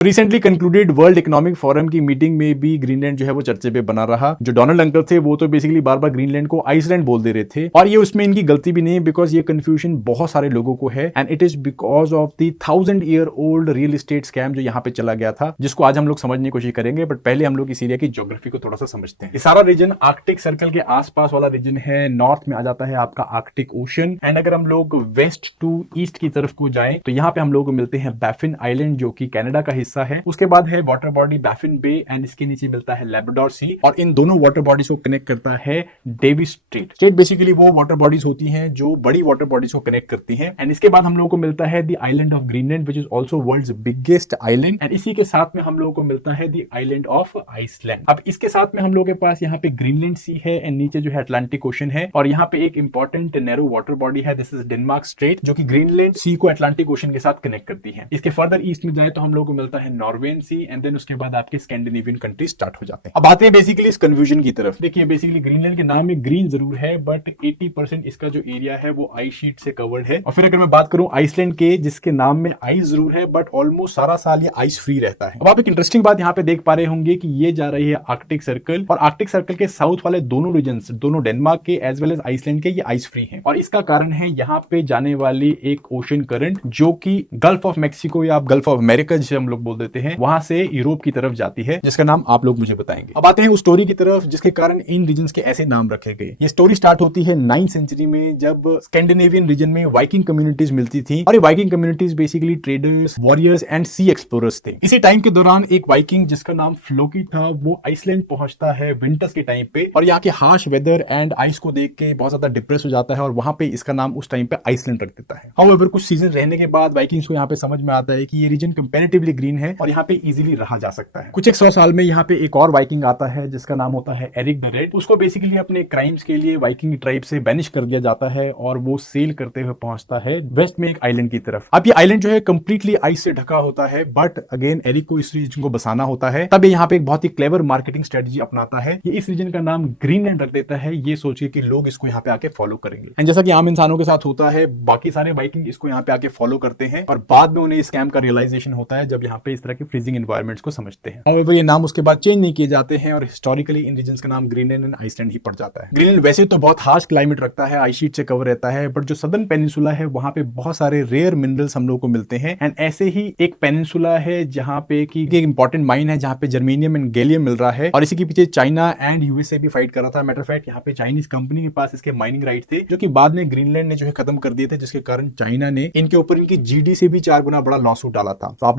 Recently concluded world economic forum की meeting में भी ग्रीनलैंड जो है वो चर्चे पे बना रहा। जो डोनाल्ड अंकल थे वो तो बेसिकली बार बार ग्रीनलैंड को आइसलैंड बोल दे रहे थे, और ये उसमें इनकी गलती भी नहीं है, बिकॉज ये कंफ्यूजन बहुत सारे लोगों को है, and it is because of the 1000 year old real estate scam जो यहाँ पे चला गया था, जिसको आज हम लोग समझने की कोशिश करेंगे। बट पहले हम लोग इस एरिया की ज्योग्राफी को थोड़ा सा समझते हैं। ये सारा रीजन आर्कटिक सर्कल के आसपास वाला रीजन है। नॉर्थ में आ जाता है आपका आर्कटिक ओशन, एंड अगर हम लोग वेस्ट टू ईस्ट की तरफ को जाएं तो यहाँ पे हम लोग को मिलते हैं बैफिन आइलैंड, जो कि कनाडा का हिस्सा है। उसके बाद है water body Baffin Bay, and इसके नीचे मिलता है लैब्राडोर सी, और इन दोनों वाटर बॉडीज को कनेक्ट करता है डेविस स्ट्रेट। स्ट्रेट बेसिकली वो वाटर बॉडीज होती हैं जो बड़ी वाटर बॉडीज को कनेक्ट करती हैं। एंड इसके बाद हम लोगों को मिलता है the island of Greenland, which is also world's biggest island, and इसी के साथ में हम लोगों को मिलता है द आइलैंड ऑफ आइसलैंड। अब इसके साथ में हम लोगों के पास यहाँ पे ग्रीनलैंड सी है, एंड नीचे जो है अटलांटिक ओशन है, और यहाँ पे एक इंपॉर्टेंट नैरो वाटर बॉडी है, दिस इज डेनमार्क स्ट्रेट, जो कि ग्रीनलैंड सी को अटलांटिक ओशन के साथ कनेक्ट करती है। इसके फर्दर ईस्ट में जाए तो हम लोगों को मिलता है नॉर्वेन सी, एंड देन उसके बाद आपके स्कैंडिनेवियन कंट्री स्टार्ट हो जाते हैं। अब आते हैं बेसिकली इस कन्फ्यूजन की तरफ। देखिए बेसिकली ग्रीनलैंड के नाम में ग्रीन जरूर है, बट 80% इसका जो एरिया है वो आइस शीट से कवर्ड है। और फिर अगर मैं बात करूं आइसलैंड के, जिसके नाम में आइस जरूर है, बट ऑलमोस्ट सारा साल ये आइस फ्री रहता है। अब आप एक इंटरेस्टिंग बात यहाँ पे देख पा रहे होंगे कि ये जा रही है आर्कटिक सर्कल, और आर्कटिक सर्कल के साउथ वाले दोनों रीजन, दोनों डेनमार्क के एज वेल एज आइसलैंड के, ये आइस फ्री है। और इसका कारण है यहाँ पे जाने वाली एक ओशन करंट, जो कि गल्फ ऑफ मैक्सिको या गल्फ ऑफ अमेरिका जिसे हम लोग बोल देते हैं, वहां से यूरोप की तरफ जाती है, जिसका नाम आप लोग मुझे बताएंगे। अब आते हैं उस स्टोरी की तरफ जिसके कारण इन रीजन्स के ऐसे नाम रखे गए। ये स्टोरी स्टार्ट होती है 9th सेंचुरी में, जब स्कैंडिनेवियन रीजन में वाइकिंग कम्युनिटीज मिलती थी, और ये Viking communities basically traders, warriors and sea explorers थे। इसी टाइम के दौरान एक वाइकिंग जिसका नाम फ्लोकी था, वो आइसलैंड पहुंचता है विंटर्स के टाइम पे, और यहाँ के हार्श वेदर एंड आइस को देख के बहुत ज्यादा डिप्रेस हो जाता है, और वहां पे इसका नाम उस टाइम पे आइसलैंड रख देता है। हाउएवर कुछ सीजन रहने के बाद वाइकिंग्स को यहाँ पे समझ में आता है कि ये रीजन कंपैरेटिवली ग्रीन है, और यहाँ पे इजीली रहा जा सकता है। कुछ 100 साल में यहाँ पे एक और वाइकिंग आता है जिसका नाम होता है एरिक द रेड। उसको बेसिकली अपने क्राइम्स के लिए वाइकिंग ट्राइब से बैनिश कर दिया जाता है, और वो सेल करते हुए पहुंचता है वेस्ट में एक आइलैंड की तरफ। अब ये आइलैंड जो है कंप्लीटली आइस से ढका होता है, बट अगेन एरिक को इस रीजन को बसाना होता है। तब यहाँ पे एक बहुत ही क्लेवर मार्केटिंग स्ट्रेटजी अपनाता है। ये इस रीजन का नाम ग्रीनलैंड रख देता है, ये सोचिए कि लोग इसको यहाँ पे आके फॉलो करेंगे। एंड जैसा कि आम इंसानों के साथ होता है, बाकी सारे वाइकिंग इसको यहाँ पे आके फॉलो करते हैं, और बाद में उन्हें इस स्कैम का रियलाइजेशन होता है जब यहाँ पे इस तरह के फ्रीजिंग एनवायरमेंट्स को समझते हैं। और ये नाम उसके बाद चेंज नहीं किए जाते हैं, और हिस्टोरिकली इन रीजन्स का नाम ग्रीनलैंड एंड आइसलैंड ही पड़ जाता है। ग्रीनलैंड वैसे तो बहुत हार्श क्लाइमेट रखता है, आइस शीट से कवर रहता है, बट जो सदर्न पेनिनसुला है वहां पे बहुत सारे रेयर मिनरल्स हम लोग को मिलते हैं। एंड ऐसे ही एक पेनिनसुला है जहां पे की एक इंपॉर्टेंट माइन है जहां पे जर्मेनियम एंड गैलियम मिल रहा है, और इसी के पीछे चाइना एंड यूएसए भी फाइट कर रहा था। मैटर ऑफ फैक्ट यहाँ पे चाइनीज कंपनी के पास इसके माइनिंग राइट थे, जो कि बाद में ग्रीनलैंड ने जो है खत्म कर दिए थे, जिसके कारण चाइना ने इनके ऊपर इनकी जीडी से भी 4 गुना बड़ा लॉसूट डाला था। तो आप